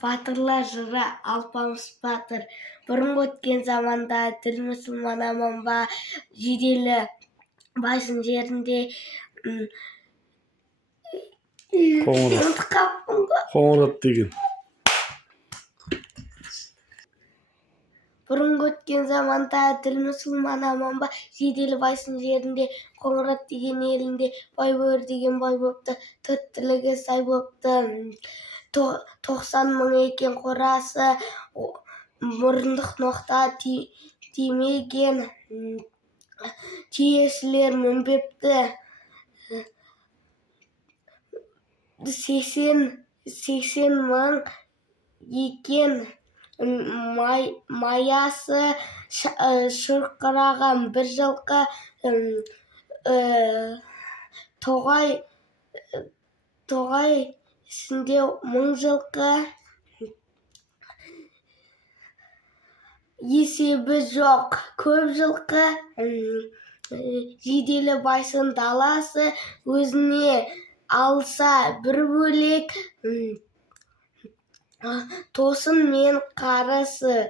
Батырлар жыры Алпамыс батыр. Бұрынғы өткен заманда діл мұсылман аман ба, жиделі байсын жерінде Қоңырат деген. Бұрынғы өткен заманда діл мұсылман аман ба, жиделі байсын жерінде, Қоңырат деген елінде, бай бөр деген бай бопты, төрт түлігі сай бопты. 90 мың екен қорасы, мұрындық ноқта тимеген, түйесілер мінбепті. 80 мың екен маясы, шұрқыраған бір жылқы, тоғай ішінде 1000 жылқы. Есебі жоқ көп жылқы, жиделі байсын даласы, өзіне алса бір бөлек, тосын мен қарысы.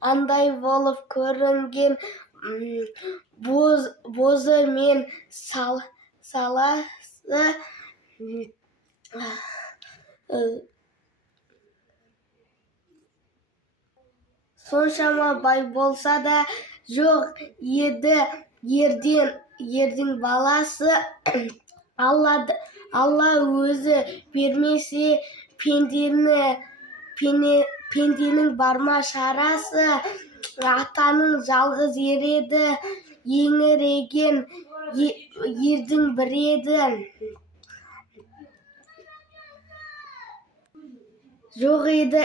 Андай болып көрінген бозы мен саласы, соншама бай болса да жоқ еді ердің баласы. Алла өзі бермесе пенденің барма шарасы, атаның жалғыз ереді, еңіреген ердің біреді. Жоқ еді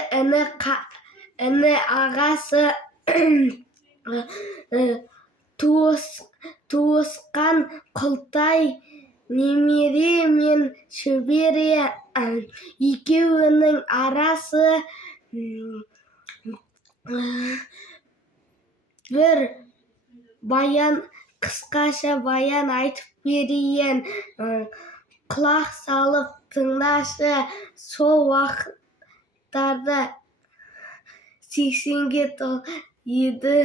іні ағасы, туысқан құлтай немере мен шөбере, екеуінің арасы. Бір баян, қысқаша баян айтып берейін, құлақ салып тыңдашы. Сол уақыттарда 80-ге толды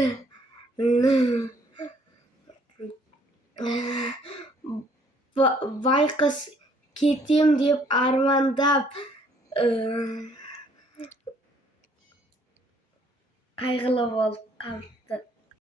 байқұс, кетем деп армандап, қайғылы болып қалды.